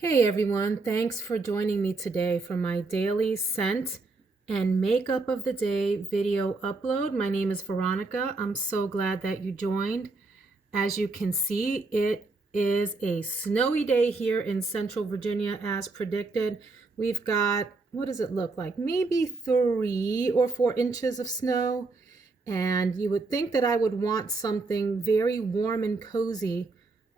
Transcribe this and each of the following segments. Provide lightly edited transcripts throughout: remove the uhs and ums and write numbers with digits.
Hey everyone, thanks for joining me today for my daily scent and makeup of the day video upload. My name is Veronica. I'm so glad that you joined. As you can see, it is a snowy day here in Central Virginia as predicted. We've got, what does it look like? Maybe 3 or 4 inches of snow. And you would think that I would want something very warm and cozy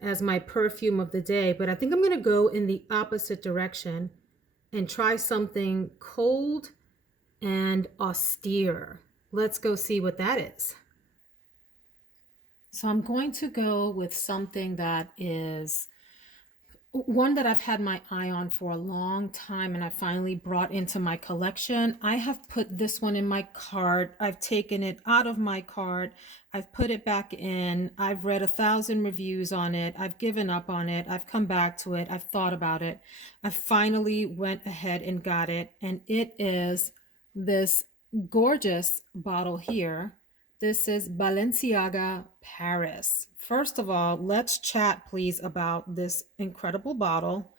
as my perfume of the day, but I think I'm going to go in the opposite direction and try something cold and austere. Let's go see what that is. So I'm going to go with something that is one that I've had my eye on for a long time and I finally brought into my collection. I have put this one in my cart. I've taken it out of my cart. I've put it back in. I've read 1,000 reviews on it. I've given up on it. I've come back to it. I've thought about it. I finally went ahead and got it. And it is this gorgeous bottle here. This is Balenciaga Paris. First of all, let's chat, please, about this incredible bottle.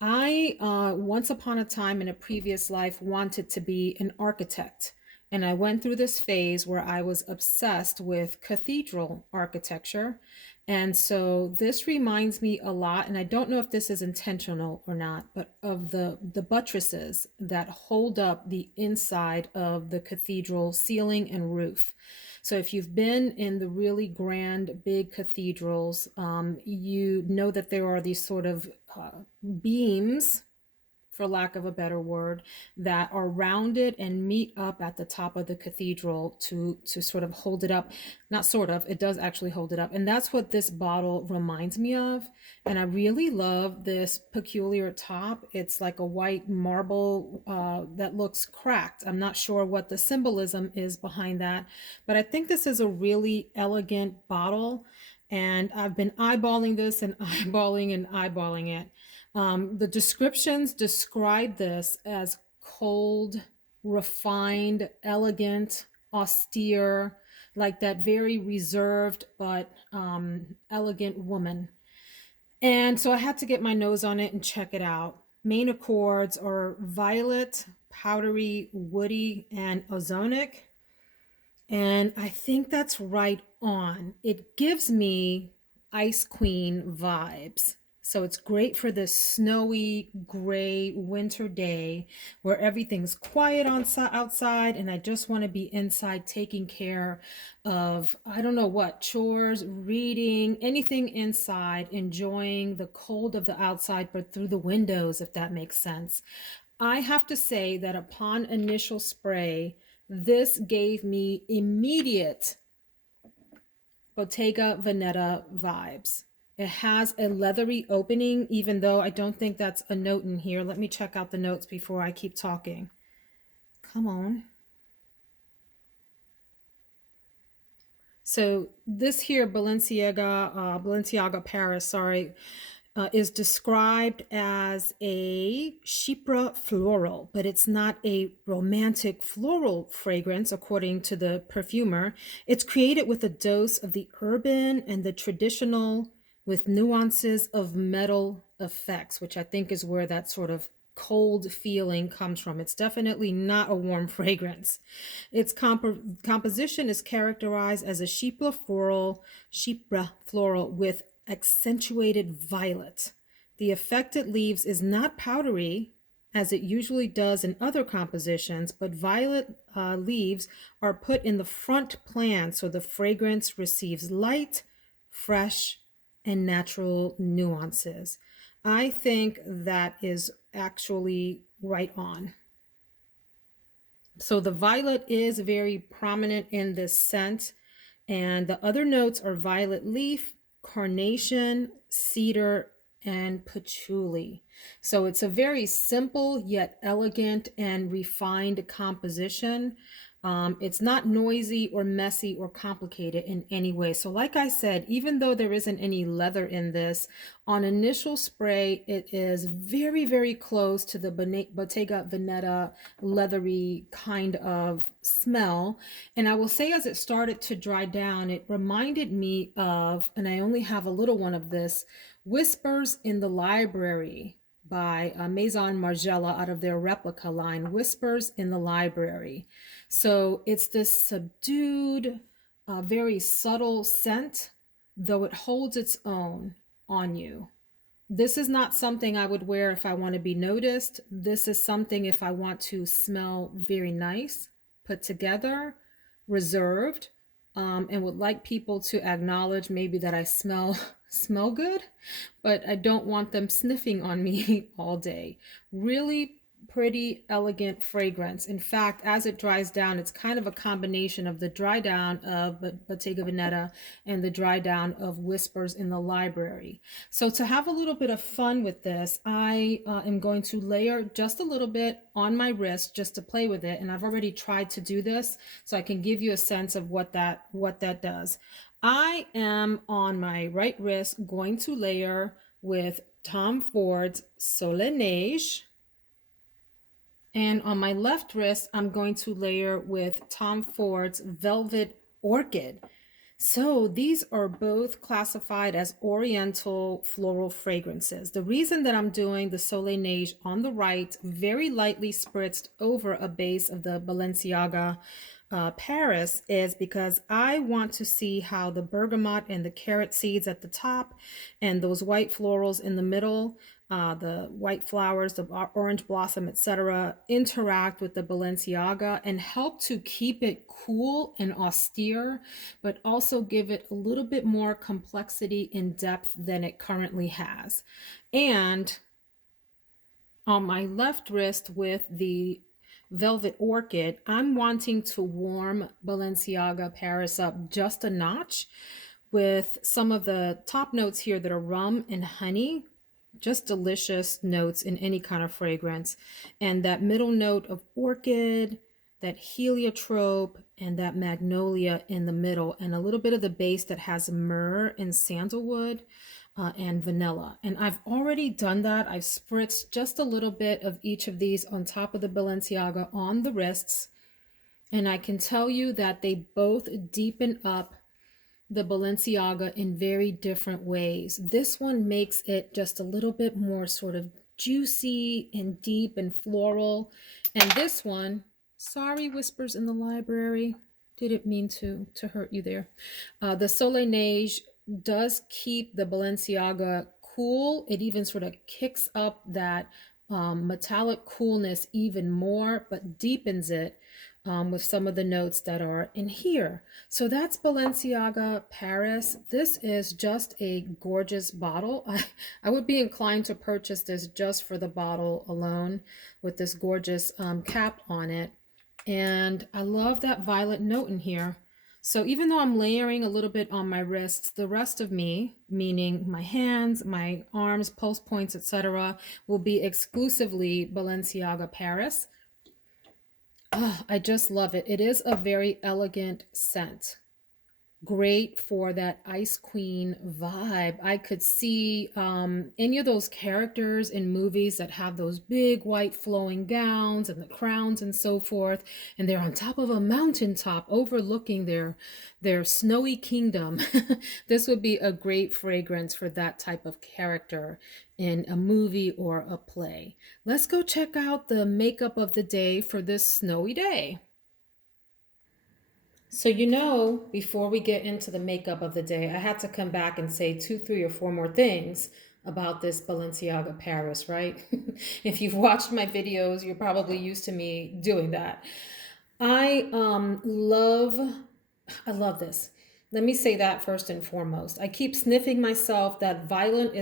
I, once upon a time in a previous life, wanted to be an architect. And I went through this phase where I was obsessed with cathedral architecture. And so this reminds me a lot, and I don't know if this is intentional or not, but of the buttresses that hold up the inside of the cathedral ceiling and roof. So if you've been in the really grand, big cathedrals, you know that there are these sort of beams, for lack of a better word, that are rounded and meet up at the top of the cathedral to sort of hold it up. Not sort of, it does actually hold it up. And that's what this bottle reminds me of. And I really love this peculiar top. It's like a white marble that looks cracked. I'm not sure what the symbolism is behind that, but I think this is a really elegant bottle. And I've been eyeballing this and eyeballing and eyeballing it. The descriptions describe this as cold, refined, elegant, austere, like that very reserved but elegant woman. And so I had to get my nose on it and check it out. Main accords are violet, powdery, woody, and ozonic. And I think that's right on. It gives me Ice Queen vibes. So it's great for this snowy, gray winter day where everything's quiet on outside and I just want to be inside taking care of, I don't know what, chores, reading, anything inside, enjoying the cold of the outside, but through the windows, if that makes sense. I have to say that upon initial spray, this gave me immediate Bottega Veneta vibes. It has a leathery opening, even though I don't think that's a note in here. Let me check out the notes before I keep talking. Come on. So this here, Balenciaga Paris, sorry, is described as a chypre floral, but it's not a romantic floral fragrance, according to the perfumer. It's created with a dose of the urban and the traditional with nuances of metal effects, which I think is where that sort of cold feeling comes from. It's definitely not a warm fragrance. Its composition is characterized as a chypre floral with accentuated violet. The effect it leaves is not powdery, as it usually does in other compositions, but violet leaves are put in the front plan so the fragrance receives light, fresh, and natural nuances. I think that is actually right on. So the violet is very prominent in this scent, and the other notes are violet leaf, carnation, cedar, and patchouli. So it's a very simple yet elegant and refined composition. It's not noisy or messy or complicated in any way. So like I said, even though there isn't any leather in this, on initial spray, it is very, very close to the Bottega Veneta leathery kind of smell. And I will say as it started to dry down, it reminded me of, and I only have a little one of this, Whispers in the Library by Maison Margiela out of their replica line, Whispers in the Library. So it's this subdued, very subtle scent, though it holds its own on you. This is not something I would wear if I want to be noticed. This is something if I want to smell very nice, put together, reserved, and would like people to acknowledge maybe that I smell smell good, but I don't want them sniffing on me all day. Really pretty, elegant fragrance. In fact, as it dries down, it's kind of a combination of the dry down of Bottega Veneta and the dry down of Whispers in the Library. So to have a little bit of fun with this, I am going to layer just a little bit on my wrist just to play with it. And I've already tried to do this, so I can give you a sense of what that does. I am on my right wrist going to layer with Tom Ford's Soleil Neige. And on my left wrist, I'm going to layer with Tom Ford's Velvet Orchid. So these are both classified as oriental floral fragrances. The reason that I'm doing the Soleil Neige on the right, very lightly spritzed over a base of the Balenciaga Paris, is because I want to see how the bergamot and the carrot seeds at the top and those white florals in the middle, the white flowers, the orange blossom, etc., interact with the Balenciaga and help to keep it cool and austere, but also give it a little bit more complexity and depth than it currently has. And on my left wrist with the Velvet Orchid, I'm wanting to warm Balenciaga Paris up just a notch with some of the top notes here that are rum and honey, just delicious notes in any kind of fragrance. And that middle note of orchid, that heliotrope, and that magnolia in the middle, and a little bit of the base that has myrrh and sandalwood and vanilla. And I've already done that. I've spritzed just a little bit of each of these on top of the Balenciaga on the wrists. And I can tell you that they both deepen up the Balenciaga in very different ways. This one makes it just a little bit more sort of juicy and deep and floral. And this one, sorry, Whispers in the Library, didn't mean to hurt you there. The Soleil Neige does keep the Balenciaga cool. It even sort of kicks up that metallic coolness even more, but deepens it with some of the notes that are in here. So that's Balenciaga Paris. This is just a gorgeous bottle. I would be inclined to purchase this just for the bottle alone with this gorgeous cap on it. And I love that violet note in here. So even though I'm layering a little bit on my wrists, the rest of me, meaning my hands, my arms, pulse points, etc., will be exclusively Balenciaga Paris. Oh, I just love it. It is a very elegant scent. Great for that Ice Queen vibe. I could see any of those characters in movies that have those big white flowing gowns and the crowns and so forth, and they're on top of a mountaintop overlooking their snowy kingdom. This would be a great fragrance for that type of character in a movie or a play. Let's go check out the makeup of the day for this snowy day. So, before we get into the makeup of the day, I had to come back and say two, three, or four more things about this Balenciaga Paris, right? If you've watched my videos, you're probably used to me doing that. I love this. Let me say that first and foremost. I keep sniffing myself that violet,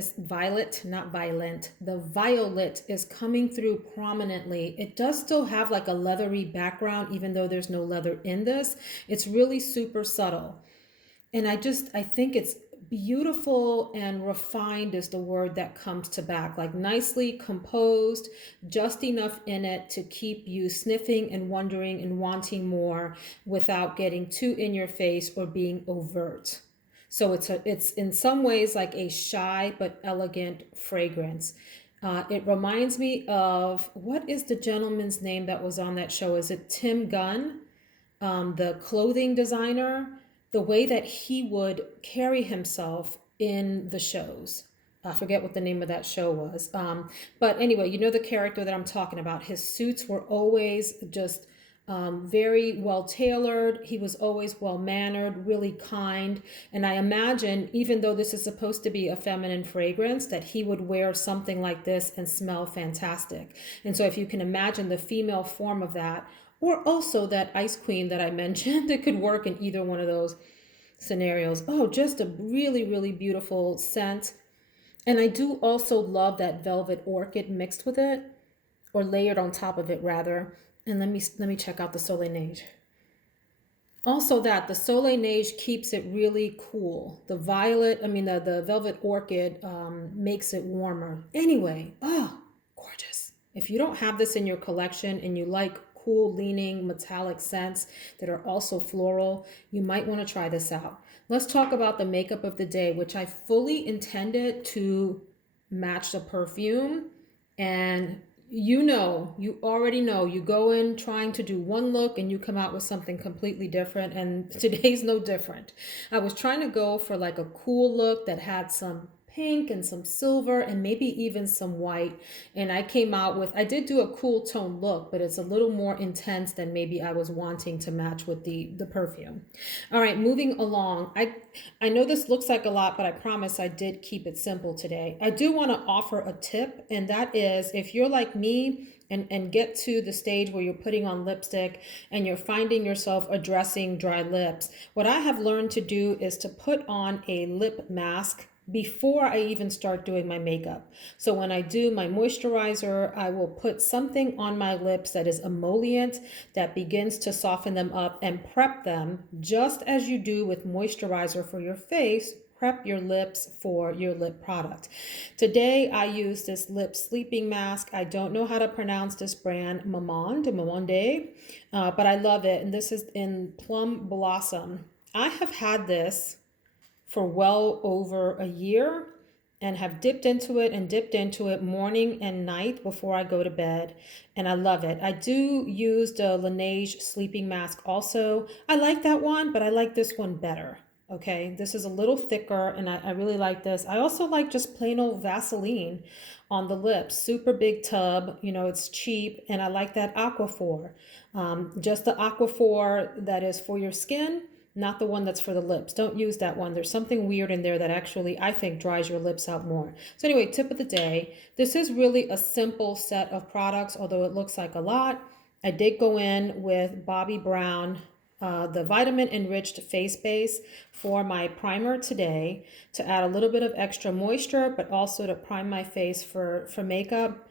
not violent. The violet is coming through prominently. It does still have like a leathery background, even though there's no leather in this. It's really super subtle. And I think it's beautiful and refined is the word that comes to back, like nicely composed, just enough in it to keep you sniffing and wondering and wanting more without getting too in your face or being overt. So it's in some ways like a shy but elegant fragrance. It reminds me of, what is the gentleman's name that was on that show? Is it Tim Gunn? The clothing designer, the way that he would carry himself in the shows. I forget what the name of that show was. But anyway, you know the character that I'm talking about. His suits were always just very well tailored. He was always well mannered, really kind. And I imagine, even though this is supposed to be a feminine fragrance, that he would wear something like this and smell fantastic. And so if you can imagine the female form of that, or also that ice queen that I mentioned, it could work in either one of those scenarios. Oh, just a really, really beautiful scent. And I do also love that velvet orchid mixed with it, or layered on top of it rather. And let me check out the Soleil Neige. Also that the Soleil Neige keeps it really cool. The violet, I mean the velvet orchid makes it warmer. Anyway, oh, gorgeous. If you don't have this in your collection and you like cool leaning metallic scents that are also floral, you might want to try this out. Let's talk about the makeup of the day, which I fully intended to match the perfume. And you already know, you go in trying to do one look and you come out with something completely different. And today's no different. I was trying to go for like a cool look that had some pink and some silver and maybe even some white. And I came out with, I did do a cool tone look, but it's a little more intense than maybe I was wanting to match with the perfume. All right, moving along. I know this looks like a lot, but I promise I did keep it simple today. I do want to offer a tip, and that is if you're like me and get to the stage where you're putting on lipstick and you're finding yourself addressing dry lips, what I have learned to do is to put on a lip mask before I even start doing my makeup. So when I do my moisturizer, I will put something on my lips that is emollient, that begins to soften them up and prep them just as you do with moisturizer for your face. Prep your lips for your lip product. Today I use this lip sleeping mask. I don't know how to pronounce this brand, Mamonde, but I love it. And this is in Plum Blossom. I have had this for well over a year and have dipped into it morning and night before I go to bed. And I love it. I do use the Laneige sleeping mask also. I like that one, but I like this one better. Okay, this is a little thicker and I really like this. I also like just plain old Vaseline on the lips. Super big tub, it's cheap, and I like that Aquaphor. Just the Aquaphor that is for your skin, not the one that's for the lips. Don't use that one. There's something weird in there that actually I think dries your lips out more. So anyway, tip of the day. This is really a simple set of products, although it looks like a lot. I did go in with Bobbi Brown, the vitamin enriched face base for my primer today to add a little bit of extra moisture, but also to prime my face for makeup.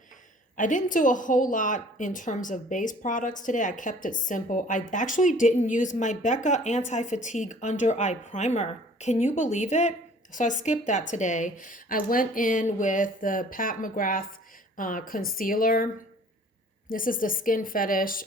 I didn't do a whole lot in terms of base products today. I kept it simple. I actually didn't use my Becca Anti-Fatigue Under Eye Primer. Can you believe it? So I skipped that today. I went in with the Pat McGrath concealer. This is the Skin Fetish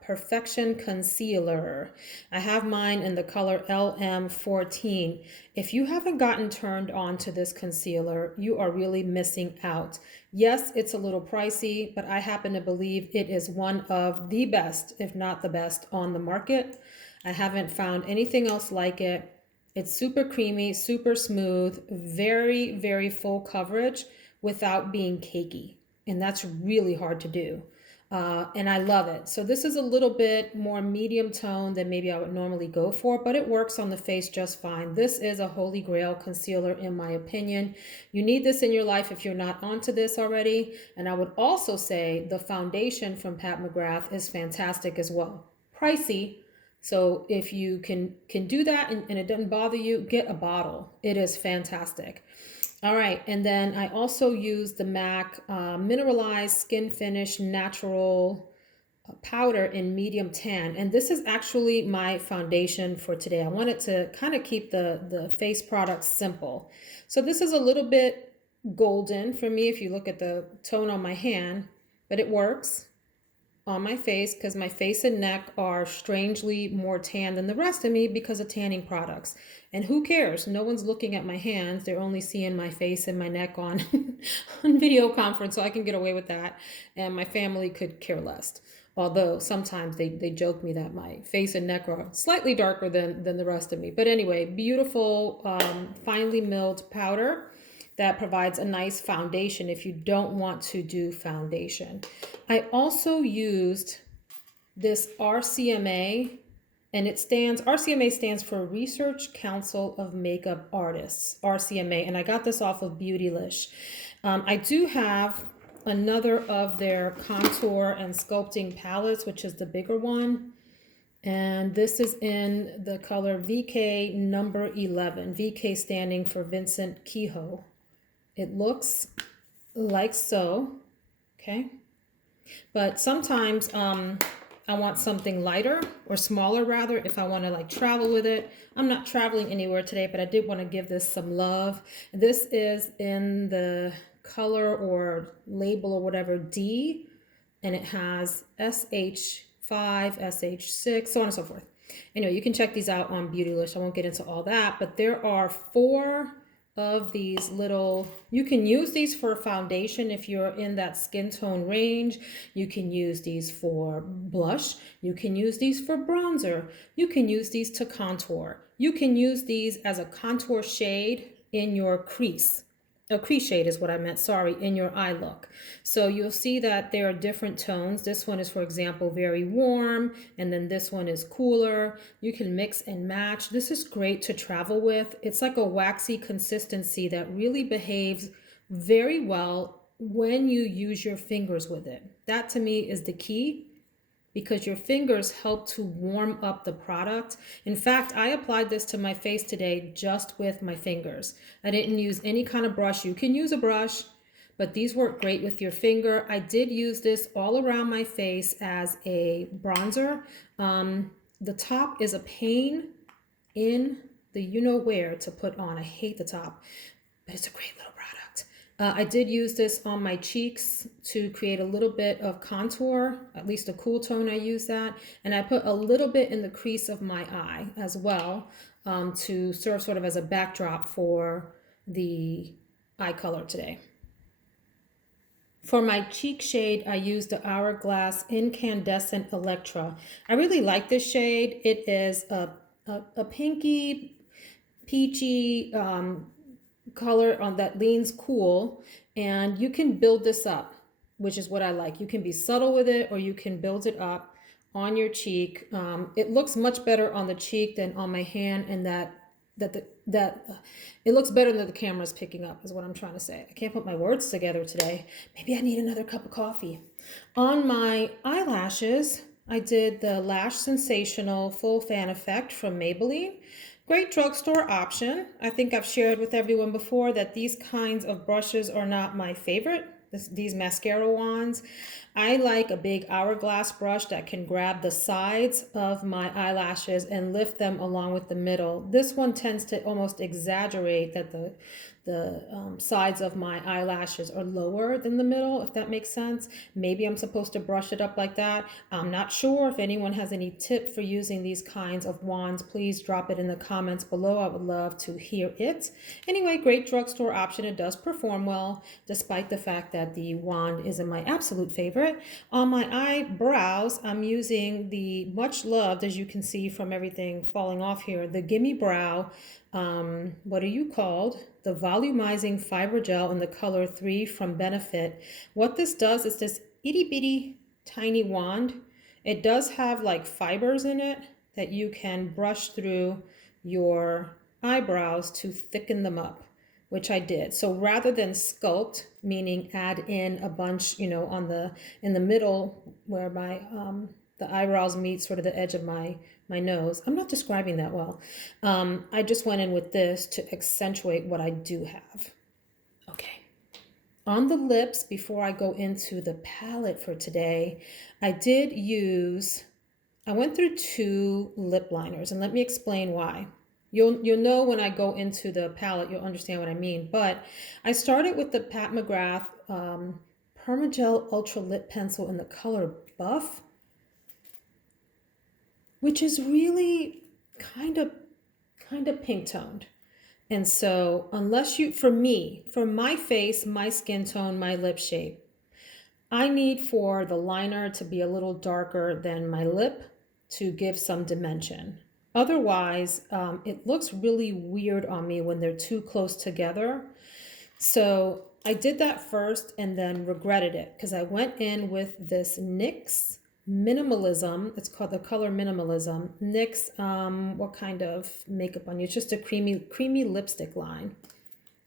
Perfection Concealer. I have mine in the color LM14. If you haven't gotten turned on to this concealer, you are really missing out. Yes, it's a little pricey, but I happen to believe it is one of the best, if not the best, on the market. I haven't found anything else like it. It's super creamy, super smooth, very, very full coverage without being cakey. And that's really hard to do. And I love it. So this is a little bit more medium tone than maybe I would normally go for, but it works on the face just fine. This is a holy grail concealer in my opinion. You need this in your life if you're not onto this already. And I would also say the foundation from Pat McGrath is fantastic as well. Pricey. So if you can do that and it doesn't bother you, get a bottle. It is fantastic. All right, and then I also use the MAC Mineralized Skin Finish Natural Powder in Medium Tan. And this is actually my foundation for today. I wanted to kind of keep the face products simple. So this is a little bit golden for me if you look at the tone on my hand, but it works on my face because my face and neck are strangely more tan than the rest of me because of tanning products. And who cares? No one's looking at my hands. They're only seeing my face and my neck on, on video conference, so I can get away with that. And my family could care less. Although sometimes they joke me that my face and neck are slightly darker than the rest of me. But anyway, beautiful, finely milled powder that provides a nice foundation if you don't want to do foundation. I also used this RCMA, and RCMA stands for Research Council of Makeup Artists, RCMA, and I got this off of Beautylish. I do have another of their contour and sculpting palettes, which is the bigger one. And this is in the color VK number 11, VK standing for Vincent Kehoe. It looks like so, okay? But sometimes I want something lighter or smaller rather if I want to like travel with it. I'm not traveling anywhere today, but I did want to give this some love. This is in the color or label or whatever D, and it has SH5, SH6, so on and so forth. Anyway, you can check these out on Beautylish. I won't get into all that, but there are 4 of these little, you can use these for foundation if you're in that skin tone range. You can use these for blush. You can use these for bronzer. You can use these to contour. You can use these as a contour shade in your crease. A crease shade is what I meant, sorry, in your eye look. So you'll see that there are different tones. This one is, for example, very warm, and then this one is cooler. You can mix and match. This is great to travel with. It's like a waxy consistency that really behaves very well when you use your fingers with it. That to me is the key, because your fingers help to warm up the product. In fact, I applied this to my face today just with my fingers. I didn't use any kind of brush. You can use a brush, but these work great with your finger. I did use this all around my face as a bronzer. The top is a pain in the you-know-where to put on. I hate the top, but it's a great little product. I did use this on my cheeks to create a little bit of contour, at least a cool tone. I use that. And I put a little bit in the crease of my eye as well, to serve sort of as a backdrop for the eye color today. For my cheek shade, I used the Hourglass Incandescent Electra. I really like this shade. It is a pinky, peachy, color on that leans cool, and you can build this up, which is what I like. You can be subtle with it, or you can build it up on your cheek. It looks much better on the cheek than on my hand, and it looks better than the camera's picking up is what I'm trying to say. I can't put my words together today. Maybe I need another cup of coffee. On my eyelashes, I did the Lash Sensational Full Fan Effect from Maybelline. Great drugstore option. I think I've shared with everyone before that these kinds of brushes are not my favorite, these mascara wands. I like a big hourglass brush that can grab the sides of my eyelashes and lift them along with the middle. This one tends to almost exaggerate that the sides of my eyelashes are lower than the middle, if that makes sense. Maybe I'm supposed to brush it up like that. I'm not sure. If anyone has any tip for using these kinds of wands, please drop it in the comments below. I would love to hear it. Anyway, great drugstore option. It does perform well, despite the fact that the wand isn't my absolute favorite. On my eyebrows, I'm using the much loved, as you can see from everything falling off here, the Gimme Brow, what are you called? The Volumizing Fiber Gel in the color 3 from Benefit. What this does is this itty bitty tiny wand. It does have like fibers in it that you can brush through your eyebrows to thicken them up, which I did. So rather than sculpt, meaning add in a bunch, in the middle where my the eyebrows meet sort of the edge of my nose. I'm not describing that well. I just went in with this to accentuate what I do have. Okay. On the lips, before I go into the palette for today, I went through 2 lip liners, and let me explain why. You'll know when I go into the palette, you'll understand what I mean. But I started with the Pat McGrath Permagel Ultra Lip Pencil in the color Buff, which is really kind of pink toned. And so for my face, my skin tone, my lip shape, I need for the liner to be a little darker than my lip to give some dimension. Otherwise, it looks really weird on me when they're too close together. So I did that first and then regretted it because I went in with this NYX Minimalism. It's called the color Minimalism. NYX, what kind of makeup on you? It's just a creamy lipstick line.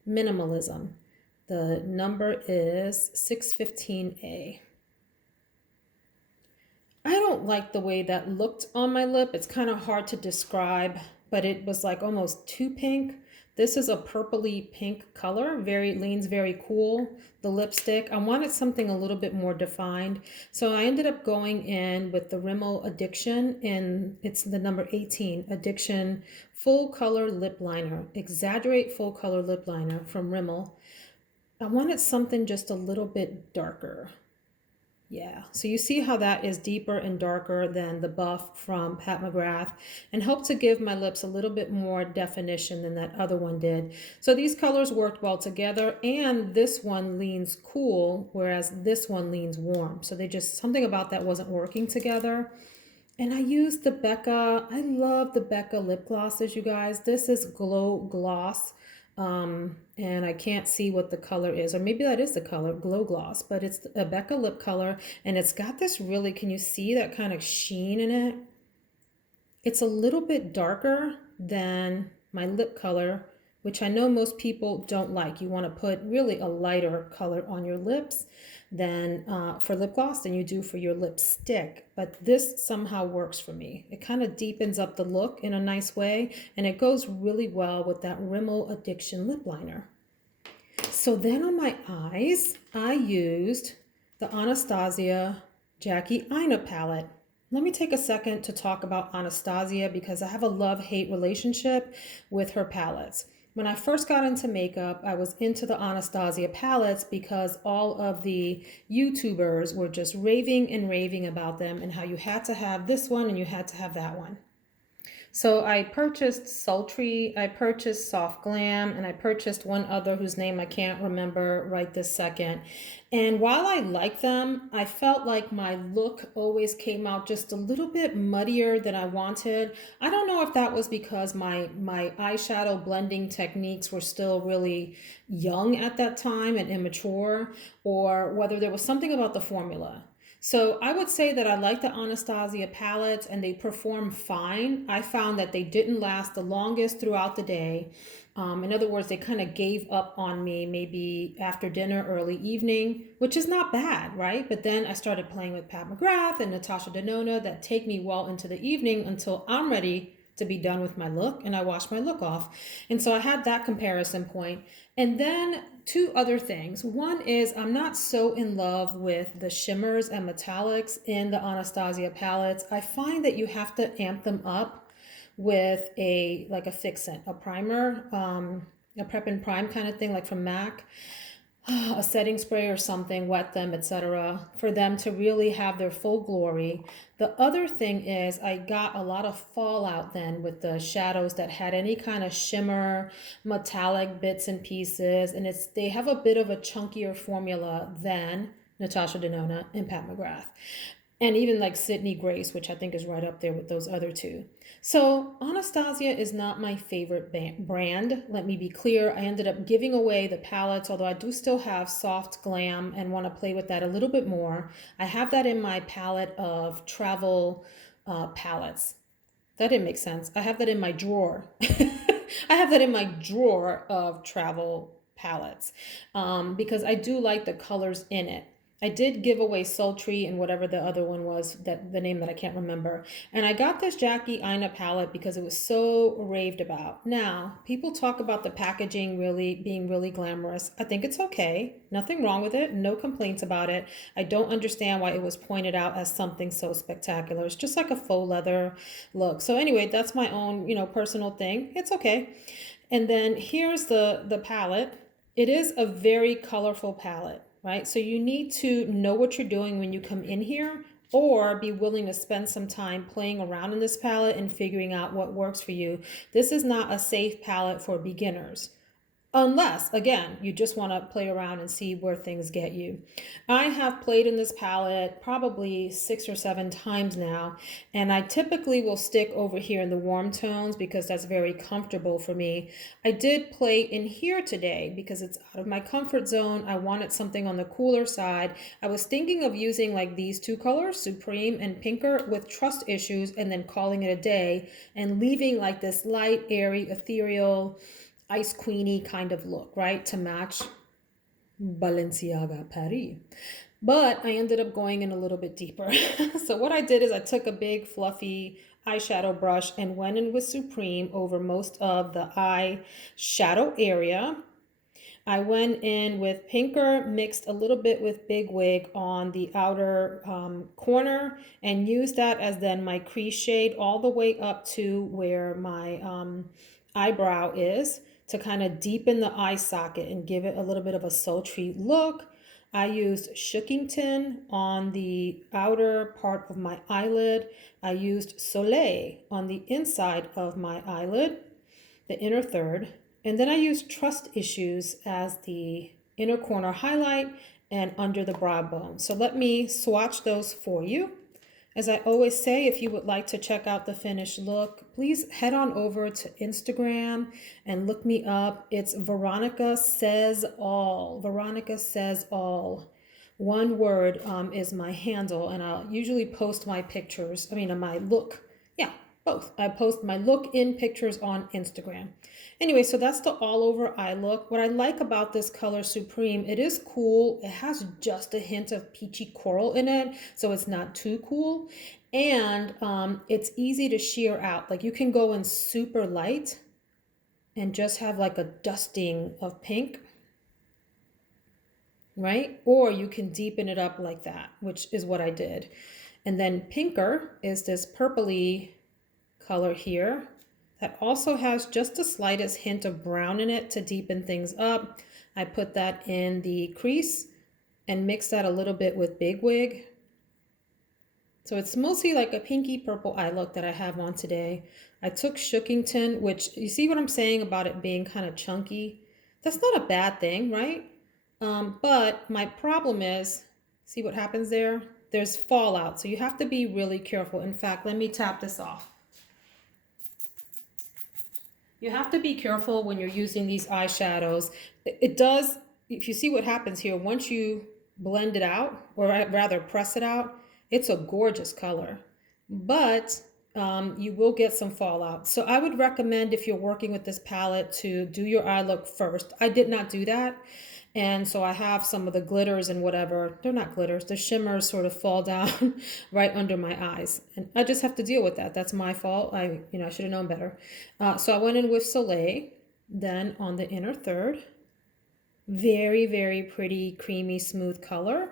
Minimalism. The number is 615A. I don't like the way that looked on my lip. It's kind of hard to describe, but it was like almost too pink. This is a purpley pink color, leans very cool. The lipstick, I wanted something a little bit more defined. So I ended up going in with the Rimmel Addiction, and it's the number 18, Addiction Full Color Lip Liner, Exaggerate Full Color Lip Liner from Rimmel. I wanted something just a little bit darker. Yeah, so you see how that is deeper and darker than the buff from Pat McGrath and helped to give my lips a little bit more definition than that other one did. So these colors worked well together, and this one leans cool, whereas this one leans warm. So something about that wasn't working together. And I used the Becca, I love the Becca lip glosses, you guys. This is Glow Gloss. And I can't see what the color is, or maybe that is the color, Glow Gloss, but it's a Becca lip color, and it's got this really, can you see that kind of sheen in it? It's a little bit darker than my lip color, which I know most people don't like. You want to put really a lighter color on your lips than for lip gloss than you do for your lipstick. But this somehow works for me. It kind of deepens up the look in a nice way, and it goes really well with that Rimmel Addiction lip liner. So then on my eyes, I used the Anastasia Jackie Aina palette. Let me take a second to talk about Anastasia because I have a love-hate relationship with her palettes. When I first got into makeup, I was into the Anastasia palettes because all of the YouTubers were just raving and raving about them and how you had to have this one and you had to have that one. So I purchased Sultry, I purchased Soft Glam, and I purchased one other whose name I can't remember right this second. And while I like them, I felt like my look always came out just a little bit muddier than I wanted. I don't know if that was because my eyeshadow blending techniques were still really young at that time and immature, or whether there was something about the formula. So I would say that I like the Anastasia palettes and they perform fine. I found that they didn't last the longest throughout the day. In other words, they kind of gave up on me maybe after dinner, early evening, which is not bad, right? But then I started playing with Pat McGrath and Natasha Denona that take me well into the evening until I'm ready to be done with my look and I wash my look off. And so I had that comparison point. And then two other things. One is I'm not so in love with the shimmers and metallics in the Anastasia palettes. I find that you have to amp them up with a fixant, a primer, a prep and prime kind of thing like from MAC. A setting spray or something, wet them, etc., for them to really have their full glory. The other thing is I got a lot of fallout then with the shadows that had any kind of shimmer, metallic bits and pieces, and they have a bit of a chunkier formula than Natasha Denona and Pat McGrath. And even like Sydney Grace, which I think is right up there with those other two. So Anastasia is not my favorite brand. Let me be clear. I ended up giving away the palettes, although I do still have Soft Glam and want to play with that a little bit more. I have that in my palette of travel palettes. That didn't make sense. I have that in my drawer. I have that in my drawer of travel palettes because I do like the colors in it. I did give away Sultry and whatever the other one was, that the name that I can't remember. And I got this Jackie Aina palette because it was so raved about. Now, people talk about the packaging being really glamorous. I think it's okay. Nothing wrong with it. No complaints about it. I don't understand why it was pointed out as something so spectacular. It's just like a faux leather look. So anyway, that's my own, personal thing. It's okay. And then here's the palette. It is a very colorful palette. Right? So you need to know what you're doing when you come in here or be willing to spend some time playing around in this palette and figuring out what works for you. This is not a safe palette for beginners. Unless, again, you just want to play around and see where things get you. I have played in this palette probably 6 or 7 times now, and I typically will stick over here in the warm tones because that's very comfortable for me. I did play in here today because it's out of my comfort zone. I wanted something on the cooler side. I was thinking of using like these two colors, Supreme and Pinker, with Trust Issues, and then calling it a day and leaving like this light, airy, ethereal, ice queeny kind of look, right? To match Balenciaga Paris. But I ended up going in a little bit deeper. So what I did is I took a big fluffy eyeshadow brush and went in with Supreme over most of the eye shadow area. I went in with Pinker, mixed a little bit with Big Wig on the outer corner, and used that as then my crease shade all the way up to where my eyebrow is, to kind of deepen the eye socket and give it a little bit of a sultry look. I used Shookington on the outer part of my eyelid. I used Soleil on the inside of my eyelid, the inner third. And then I used Trust Issues as the inner corner highlight and under the brow bone. So let me swatch those for you. As I always say, if you would like to check out the finished look, please head on over to Instagram and look me up. It's Veronica Says All. Veronica Says All. One word is my handle, and I'll usually post my pictures, my look. Yeah, both. I post my look in pictures on Instagram. Anyway, so that's the all over eye look. What I like about this color Supreme, it is cool. It has just a hint of peachy coral in it, so it's not too cool. And it's easy to sheer out. Like you can go in super light and just have like a dusting of pink, right? Or you can deepen it up like that, which is what I did. And then Pinker is this purpley color here that also has just the slightest hint of brown in it to deepen things up. I put that in the crease and mixed that a little bit with Big Wig. So it's mostly like a pinky purple eye look that I have on today. I took Shookington, which you see what I'm saying about it being kind of chunky. That's not a bad thing, right? But my problem is, see what happens there? There's fallout, so you have to be really careful. In fact, let me tap this off. You have to be careful when you're using these eyeshadows. It does, if you see what happens here, once you blend it out, or rather press it out, it's a gorgeous color. But you will get some fallout. So I would recommend, if you're working with this palette, to do your eye look first. I did not do that. And so I have some of the glitters and whatever, they're not glitters, the shimmers sort of fall down right under my eyes. And I just have to deal with that. That's my fault. I should have known better. So I went in with Soleil, then on the inner third. Very, very pretty, creamy, smooth color.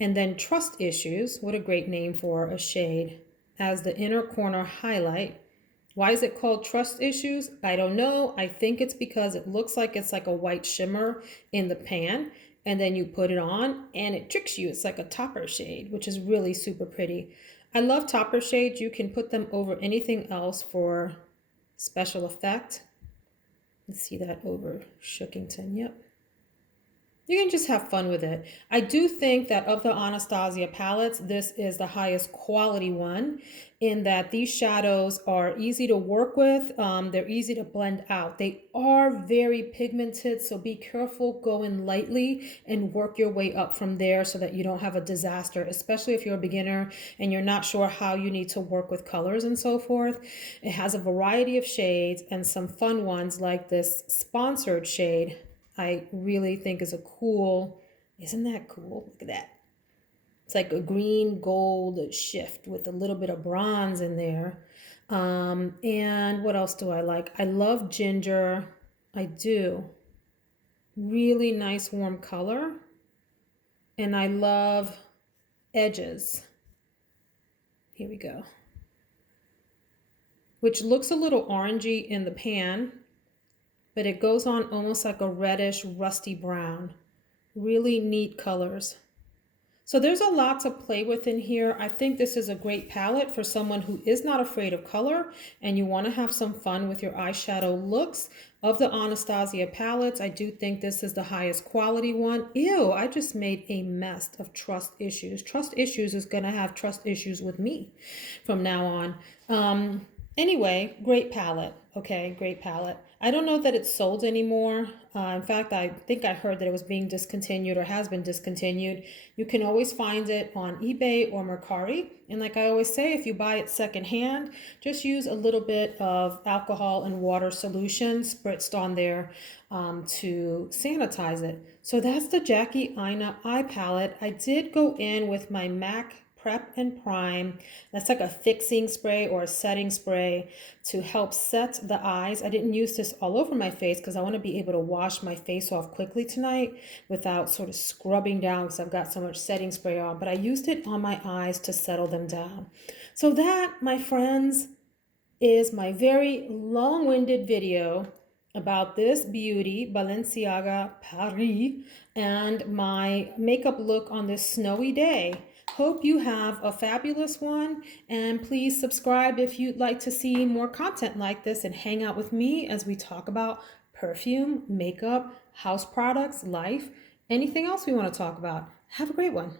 And then Trust Issues, what a great name for a shade, as the inner corner highlight. Why is it called Trust Issues? I don't know. I think it's because it looks like it's like a white shimmer in the pan, and then you put it on and it tricks you. It's like a topper shade, which is really super pretty. I love topper shades. You can put them over anything else for special effect. Let's see that over Shookington. Yep. You can just have fun with it. I do think that of the Anastasia palettes, this is the highest quality one, in that these shadows are easy to work with. They're easy to blend out. They are very pigmented, so be careful going lightly and work your way up from there so that you don't have a disaster, especially if you're a beginner and you're not sure how you need to work with colors and so forth. It has a variety of shades and some fun ones like this sponsored shade. I really think is a cool, isn't that cool? Look at that. It's like a green gold shift with a little bit of bronze in there. And what else do I like? I love ginger. I do. Really nice warm color. And I love edges. Here we go. Which looks a little orangey in the pan, but it goes on almost like a reddish rusty brown. Really neat colors. So there's a lot to play with in here. I think this is a great palette for someone who is not afraid of color and you want to have some fun with your eyeshadow looks. Of the Anastasia palettes, I do think this is the highest quality one. Ew, I just made a mess of trust issues. Trust issues is going to have trust issues with me from now on. Anyway, great palette. Okay, great palette. I don't know that it's sold anymore. In fact, I think I heard that it was being discontinued or has been discontinued. You can always find it on eBay or Mercari. And like I always say, if you buy it secondhand, just use a little bit of alcohol and water solution spritzed on there to sanitize it. So that's the Jackie Aina eye palette. I did go in with my MAC Prep and Prime. That's like a fixing spray or a setting spray to help set the eyes. I didn't use this all over my face because I want to be able to wash my face off quickly tonight without sort of scrubbing down because I've got so much setting spray on. But I used it on my eyes to settle them down. So that, my friends, is my very long-winded video about this beauty, Balenciaga Paris, and my makeup look on this snowy day. Hope you have a fabulous one, and please subscribe if you'd like to see more content like this and hang out with me as we talk about perfume, makeup, house products, life, anything else we want to talk about. Have a great one.